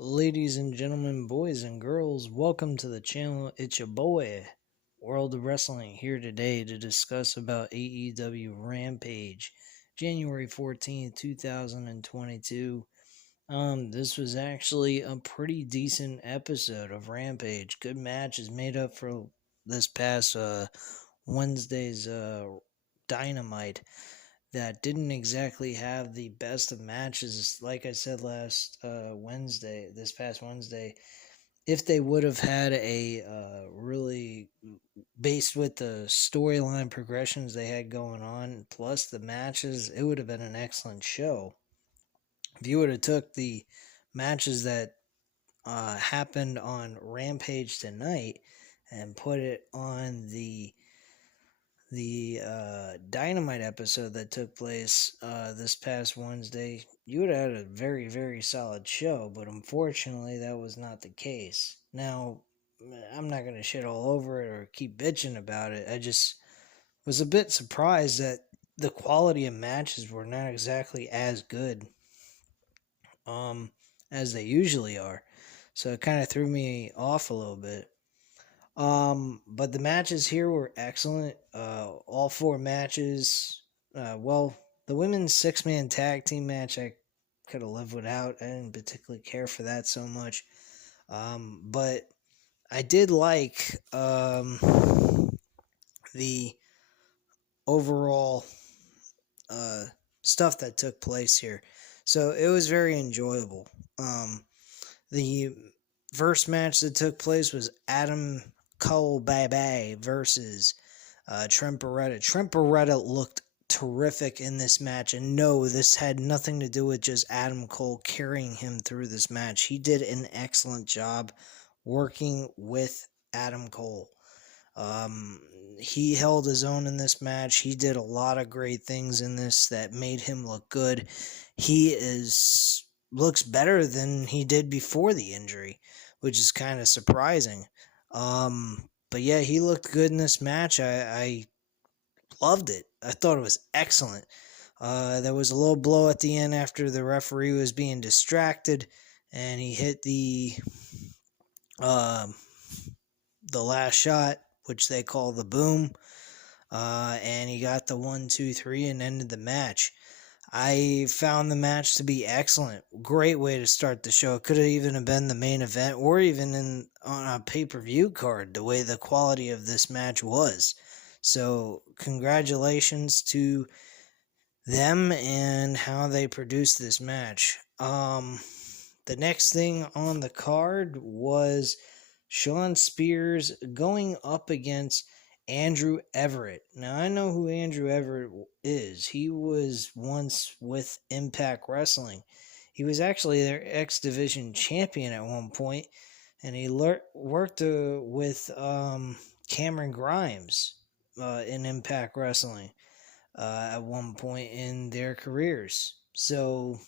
Ladies and gentlemen, boys and girls, welcome to the channel. It's your boy, World of Wrestling, here today to discuss about AEW Rampage, January 14th, 2022. This was actually a pretty decent episode of Rampage. Good matches made up for this past Wednesday's Dynamite that didn't exactly have the best of matches. Like I said this past Wednesday, if they would have had a really based with the storyline progressions they had going on, plus the matches, it would have been an excellent show. If you would have took the matches that happened on Rampage tonight and put it on the Dynamite episode that took place this past Wednesday, you would have had a very, very solid show, but unfortunately, that was not the case. Now, I'm not going to shit all over it or keep bitching about it. I just was a bit surprised that the quality of matches were not exactly as good um, as they usually are. So it kind of threw me off a little bit. But the matches here were excellent. All four matches. The women's six-man tag team match I could have lived without. I didn't particularly care for that so much. But I did like the overall stuff that took place here. So it was very enjoyable. The first match that took place was Adam Cole versus Trent Peretta. Trent Peretta looked terrific in this match, and no, this had nothing to do with just Adam Cole carrying him through this match. He did an excellent job working with Adam Cole. He held his own in this match. He did a lot of great things in this that made him look good. Looks better than he did before the injury, which is kind of surprising. But yeah, he looked good in this match. I loved it. I thought it was excellent. There was a little blow at the end after the referee was being distracted, and he hit uh, the last shot, which they call the boom, and he got the 1, 2, 3 and ended the match. I found the match to be excellent. Great way to start the show. It could have even been the main event or even on a pay-per-view card, the way the quality of this match was. So congratulations to them and how they produced this match. The next thing on the card was Shawn Spears going up against Andrew Everett. Now, I know who Andrew Everett is. He was once with Impact Wrestling. He was actually their X Division champion at one point, and he worked with Cameron Grimes in Impact Wrestling at one point in their careers. So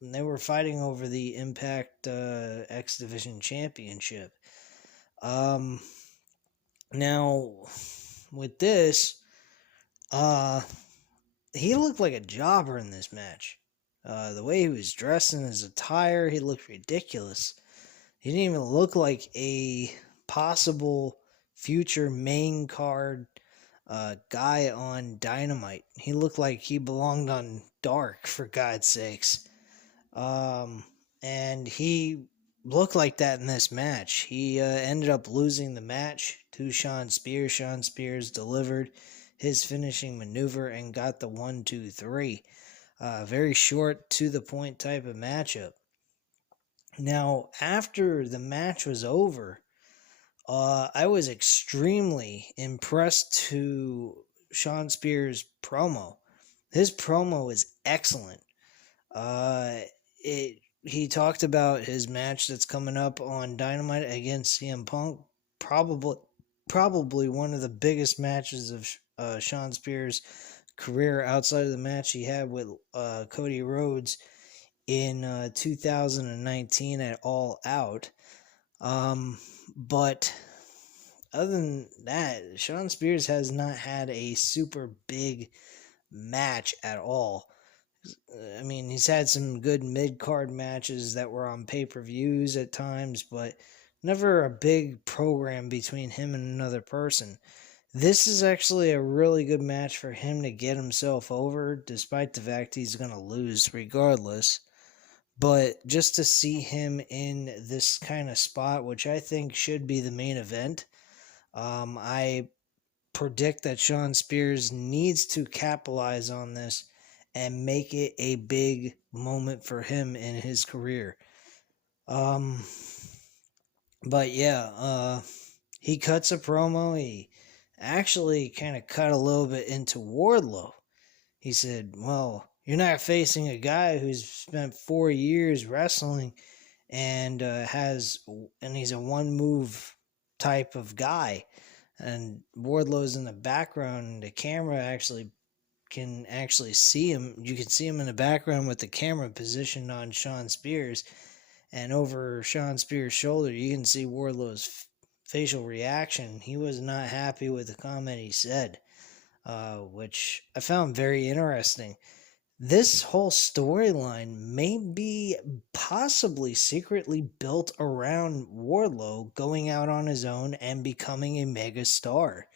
they were fighting over the Impact X Division championship. Now, with this, he looked like a jobber in this match. The way he was dressed in his attire, he looked ridiculous. He didn't even look like a possible future main card guy on Dynamite. He looked like he belonged on Dark, for God's sakes. And he looked like that in this match. He ended up losing the match to Shawn Spears. Shawn Spears delivered his finishing maneuver and got the 1, 2, 3. Very short, to the point type of matchup. Now, after the match was over, I was extremely impressed to Shawn Spears' promo. His promo was excellent. He talked about his match that's coming up on Dynamite against CM Punk. Probably one of the biggest matches of Shawn Spears' career outside of the match he had with Cody Rhodes in 2019 at All Out. But other than that, Shawn Spears has not had a super big match at all. I mean, he's had some good mid card matches that were on pay per views at times, but never a big program between him and another person. This is actually a really good match for him to get himself over, despite the fact he's going to lose regardless. But just to see him in this kind of spot, which I think should be the main event, I predict that Shawn Spears needs to capitalize on this and make it a big moment for him in his career. Um, but yeah, he cuts a promo. He actually kind of cut a little bit into Wardlow. He said, "Well, you're not facing a guy who's spent 4 years wrestling and he's a one move type of guy." And Wardlow's in the background, and the camera can actually see him. You can see him in the background with the camera positioned on Shawn Spears, and over Shawn Spears' shoulder, you can see Wardlow's facial reaction. He was not happy with the comment he said, which I found very interesting. This whole storyline may be possibly secretly built around Wardlow going out on his own and becoming a mega star.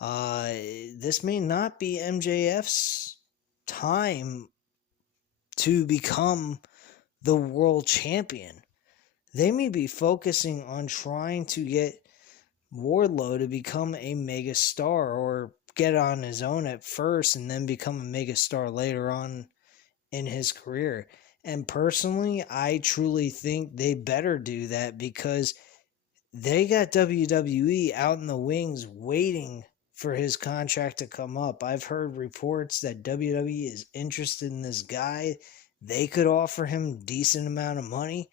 This may not be MJF's time to become the world champion. They may be focusing on trying to get Wardlow to become a mega star, or get on his own at first and then become a mega star later on in his career. And personally, I truly think they better do that, because they got WWE out in the wings waiting for his contract to come up. I've heard reports that WWE is interested in this guy. They could offer him a decent amount of money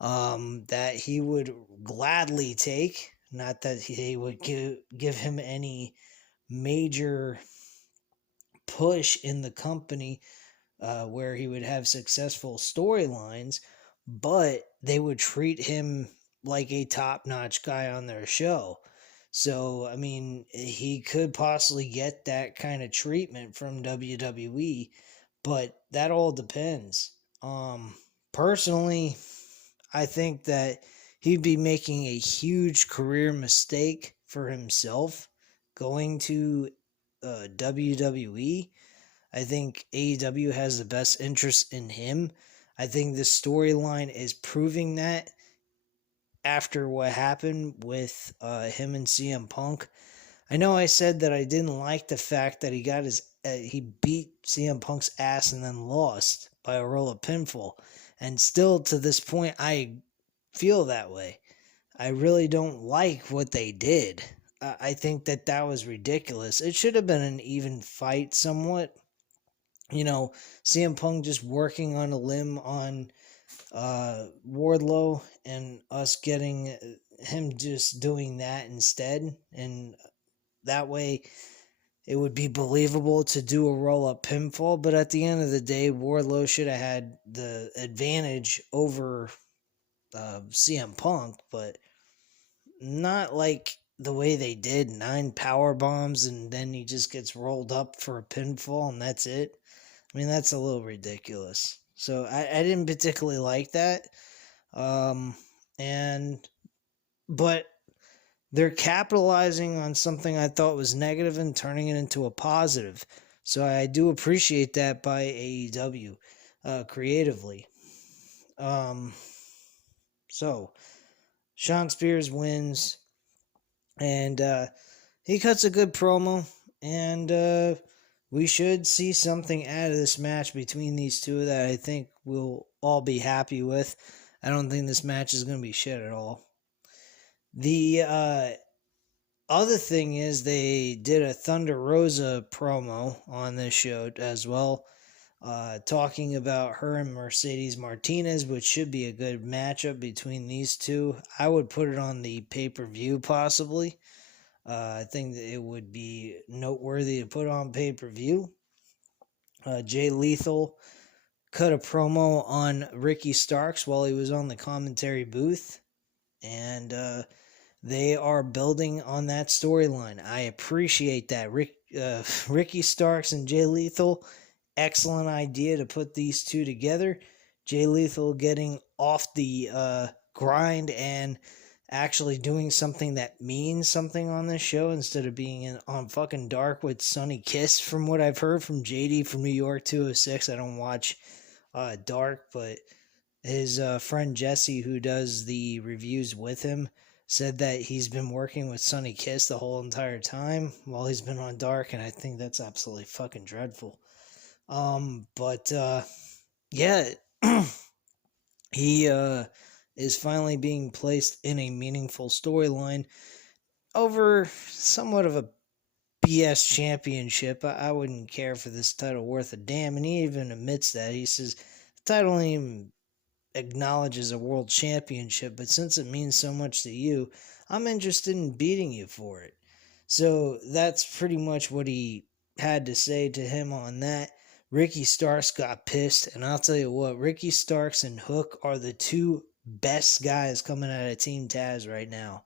that he would gladly take. Not that they would give him any major push in the company where he would have successful storylines, but they would treat him like a top-notch guy on their show. So, I mean, he could possibly get that kind of treatment from WWE, but that all depends. Personally, I think that he'd be making a huge career mistake for himself going to WWE. I think AEW has the best interest in him. I think the storyline is proving that after what happened with him and CM Punk. I know I said that I didn't like the fact that he beat CM Punk's ass and then lost by a roll of pinfall. And still to this point, I feel that way. I really don't like what they did. I think that was ridiculous. It should have been an even fight somewhat. You know, CM Punk just working on a limb on Wardlow, and us getting him just doing that instead. And that way it would be believable to do a roll-up pinfall. But at the end of the day, Wardlow should have had the advantage over CM Punk, but not like the way they did, 9 power bombs and then he just gets rolled up for a pinfall and that's it. I mean, that's a little ridiculous. So I didn't particularly like that. But they're capitalizing on something I thought was negative and turning it into a positive. So I do appreciate that by AEW creatively. So Shawn Spears wins, and he cuts a good promo, and we should see something out of this match between these two that I think we'll all be happy with. I don't think this match is going to be shit at all. The other thing is they did a Thunder Rosa promo on this show as well, talking about her and Mercedes Martinez, which should be a good matchup between these two. I would put it on the pay-per-view possibly. I think that it would be noteworthy to put on pay-per-view. Jay Lethal cut a promo on Ricky Starks while he was on the commentary booth, and they are building on that storyline. I appreciate that. Ricky Starks and Jay Lethal excellent idea to put these two together. Jay Lethal getting off the grind and actually doing something that means something on this show instead of being on fucking Dark with Sonny Kiss, from what I've heard from JD from New York 206. I don't watch Dark, but his friend Jesse, who does the reviews with him, said that he's been working with Sonny Kiss the whole entire time while he's been on Dark, and I think that's absolutely fucking dreadful. But yeah, he is finally being placed in a meaningful storyline over somewhat of a BS championship. I wouldn't care for this title worth a damn, and he even admits that. He says the title ain't even acknowledges a world championship, but since it means so much to you, I'm interested in beating you for it. So that's pretty much what he had to say to him on that. Ricky Starks got pissed, and I'll tell you what, Ricky Starks and Hook are the two best guys coming out of Team Taz right now.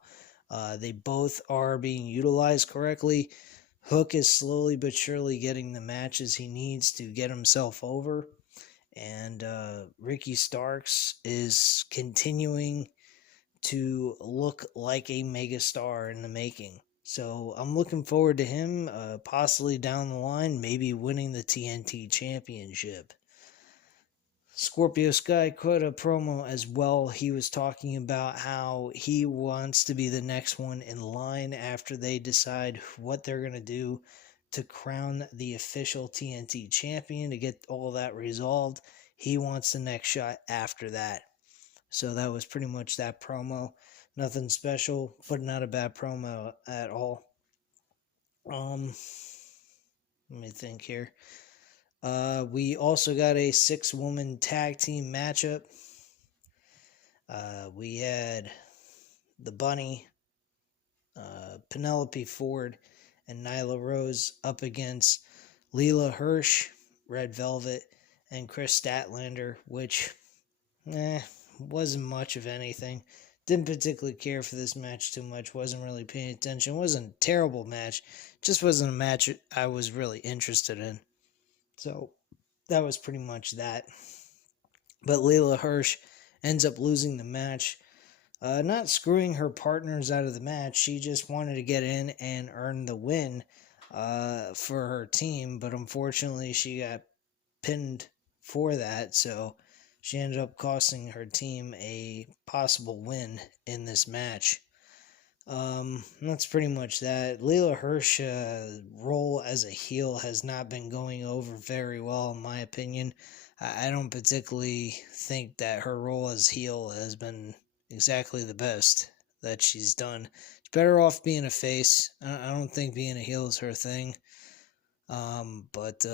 They both are being utilized correctly. Hook is slowly but surely getting the matches he needs to get himself over. And Ricky Starks is continuing to look like a megastar in the making. So I'm looking forward to him possibly down the line, maybe winning the TNT Championship. Scorpio Sky cut a promo as well. He was talking about how he wants to be the next one in line after they decide what they're going to do to crown the official TNT champion, to get all that resolved. He wants the next shot after that. So that was pretty much that promo. Nothing special, but not a bad promo at all. Let me think here. We also got a 6-woman tag team matchup. We had the Bunny, Penelope Ford, and Nyla Rose up against Leela Hirsch, Red Velvet, and Chris Statlander, which wasn't much of anything. Didn't particularly care for this match too much. Wasn't really paying attention. It wasn't a terrible match. Just wasn't a match I was really interested in. So that was pretty much that. But Leela Hirsch ends up losing the match. Not screwing her partners out of the match. She just wanted to get in and earn the win for her team. But unfortunately, she got pinned for that. So she ended up costing her team a possible win in this match. That's pretty much that. Leela Hirsch's role as a heel has not been going over very well, in my opinion. I don't particularly think that her role as heel has been exactly the best that she's done. She's better off being a face. I don't think being a heel is her thing. But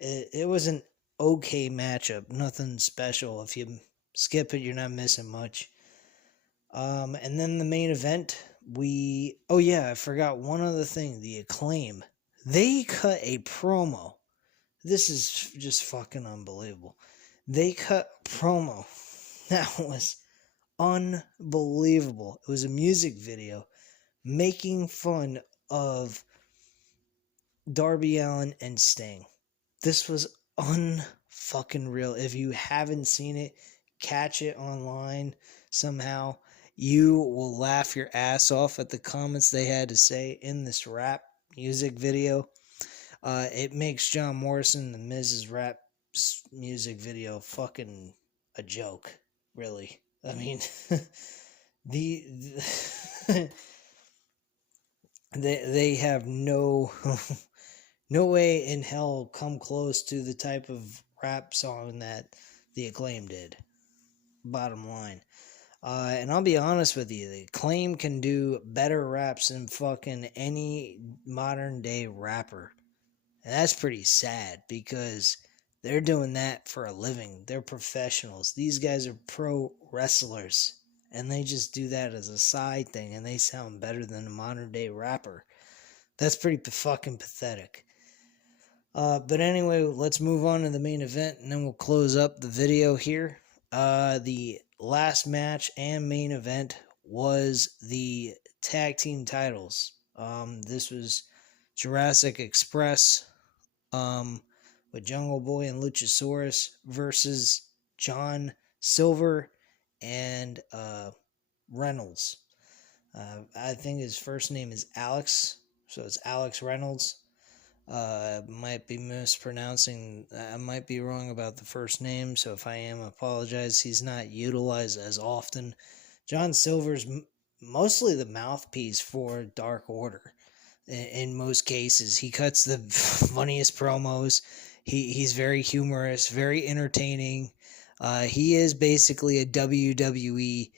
it was an okay matchup. Nothing special. If you skip it, you're not missing much. And then the main event, I forgot one other thing. The Acclaim. They cut a promo. This is just fucking unbelievable. They cut a promo that was unbelievable. It was a music video making fun of Darby Allin and Sting. This was unfucking real. If you haven't seen it, catch it online somehow. You will laugh your ass off at the comments they had to say in this rap music video. It makes John Morrison, the Miz's rap music video, fucking a joke, really. I mean, they have no no way in hell come close to the type of rap song that the Acclaim did. Bottom line. And I'll be honest with you, the Acclaim can do better raps than fucking any modern day rapper. And that's pretty sad because they're doing that for a living. They're professionals. These guys are pro wrestlers. And they just do that as a side thing, and they sound better than a modern day rapper. That's pretty fucking pathetic. But anyway, let's move on to the main event, and then we'll close up the video here. The last match and main event was the tag team titles. This was Jurassic Express with Jungle Boy and Luchasaurus versus John Silver and Reynolds. I think his first name is Alex, so it's Alex Reynolds. Might be mispronouncing. I might be wrong about the first name, so if I am, I apologize. He's not utilized as often. John Silver's mostly the mouthpiece for Dark Order. In most cases, he cuts the funniest promos. He's very humorous, very entertaining. He is basically a WWE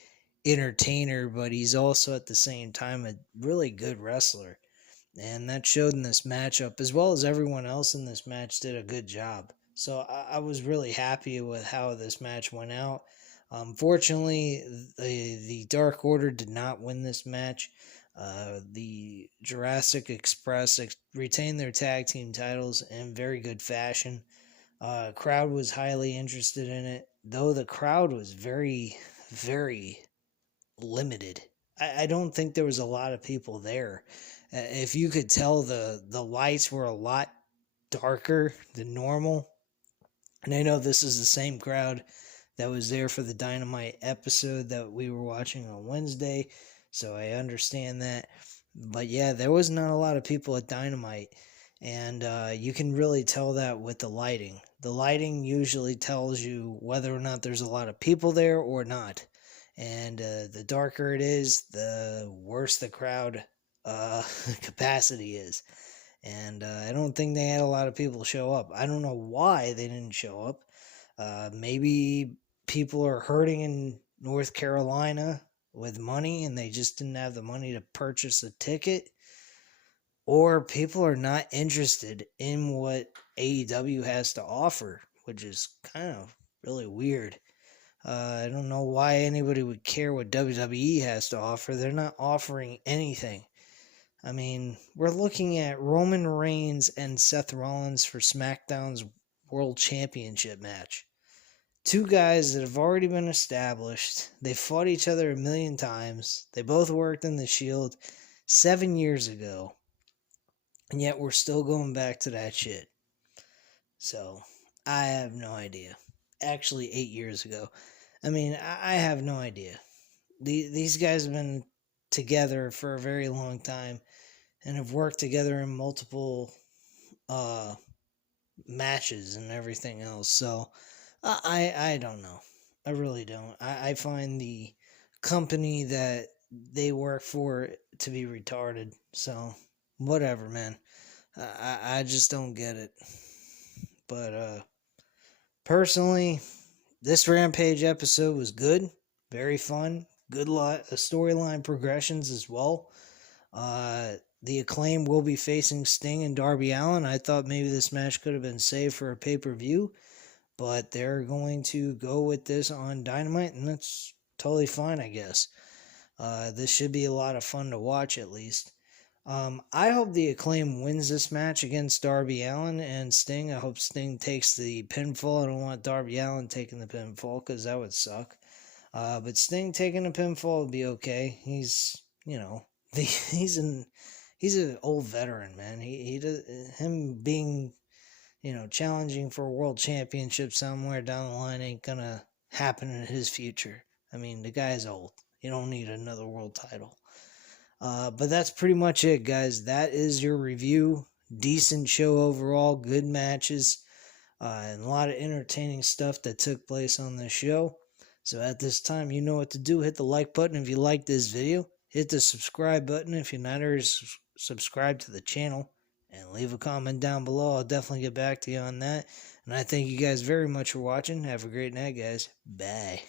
entertainer, but he's also at the same time a really good wrestler. And that showed in this matchup, as well as everyone else in this match did a good job. So I was really happy with how this match went out. Fortunately, the Dark Order did not win this match. The Jurassic Express retained their tag team titles in very good fashion. Crowd was highly interested in it, though the crowd was very, very limited. I don't think there was a lot of people there. If you could tell, the lights were a lot darker than normal. And I know this is the same crowd that was there for the Dynamite episode that we were watching on Wednesday, so I understand that. But yeah, there was not a lot of people at Dynamite, and you can really tell that with the lighting. The lighting usually tells you whether or not there's a lot of people there or not. And the darker it is, the worse the crowd capacity is. And I don't think they had a lot of people show up. I don't know why they didn't show up. Maybe people are hurting in North Carolina with money and they just didn't have the money to purchase a ticket. Or people are not interested in what AEW has to offer, which is kind of really weird. I don't know why anybody would care what WWE has to offer. They're not offering anything. I mean, we're looking at Roman Reigns and Seth Rollins for SmackDown's World Championship match. Two guys that have already been established. They fought each other a million times. They both worked in the Shield 7 years ago. And yet we're still going back to that shit. So, I have no idea. Actually, 8 years ago. I mean, I have no idea. These guys have been together for a very long time and have worked together in multiple matches and everything else. So, I don't know. I really don't. I find the company that they work for to be retarded. So, whatever, man. I just don't get it. But, personally, this Rampage episode was good. Very fun. Good storyline progressions as well. The Acclaim will be facing Sting and Darby Allin. I thought maybe this match could have been saved for a pay-per-view, but they're going to go with this on Dynamite, and that's totally fine, I guess. This should be a lot of fun to watch, at least. I hope the Acclaim wins this match against Darby Allin and Sting. I hope Sting takes the pinfall. I don't want Darby Allin taking the pinfall because that would suck. But Sting taking the pinfall would be okay. He's, he's an old veteran, man. Him being, challenging for a world championship somewhere down the line ain't gonna happen in his future. I mean, the guy's old. You don't need another world title. But that's pretty much it, guys. That is your review. Decent show overall. Good matches. And a lot of entertaining stuff that took place on this show. So at this time, you know what to do. Hit the like button if you like this video. Hit the subscribe button if you're not already subscribed to the channel. And leave a comment down below. I'll definitely get back to you on that. And I thank you guys very much for watching. Have a great night, guys. Bye.